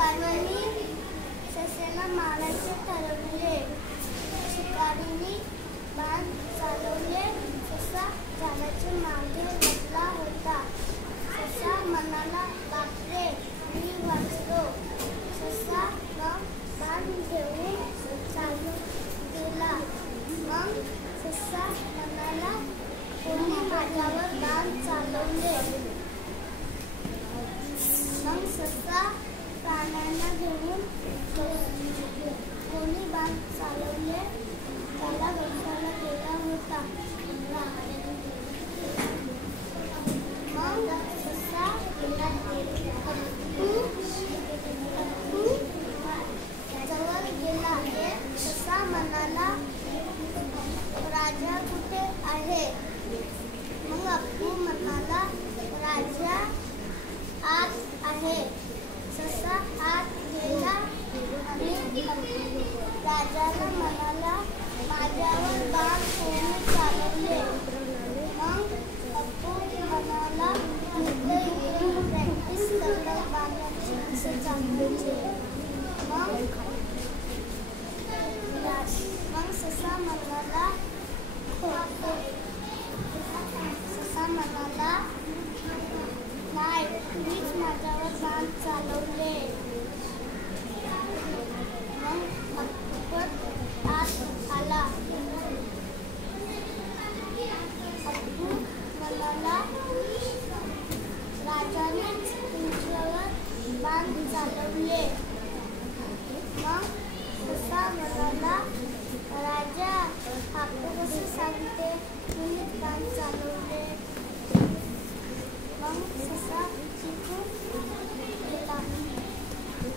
शिकारीने सस्याला मारायचे ठरवले. शिकारीने बाण चालवले. ससा झाडाच्या मागे लपला होता. ससा म्हणाला, बापरे, मी वाचलो. ससा मग बाण घेऊन चालून गेला. मग ससा म्हणाला, कोणी माझ्यावर बाण चालवले? मग ससा प्राण्यांना घेऊन कोणी बाण चालवले त्याला बघायला गेला होता. मग ससा हत्ती जवळ गेला. ससा म्हणाला, राजा कुठे आहे? मग हत्ती म्हणाला, राजा आत आहे. ससा आत गेला आणि राजाला म्हणाला, माझ्यावर बाण कोणी चालवले? मग हत्ती म्हणाला, इथे प्रॅक्टिस करतात बाणाची असं सांगायचे. मग ससा म्हणाला, नाही, तुम्हीच माझ्यावर बाण चालवले. मग हत्ती आत आला. हत्ती म्हणाला, राजानेच तुमच्यावर बाण चालवले. मग ससा म्हणाला, राजा, आपण कसं सांगते?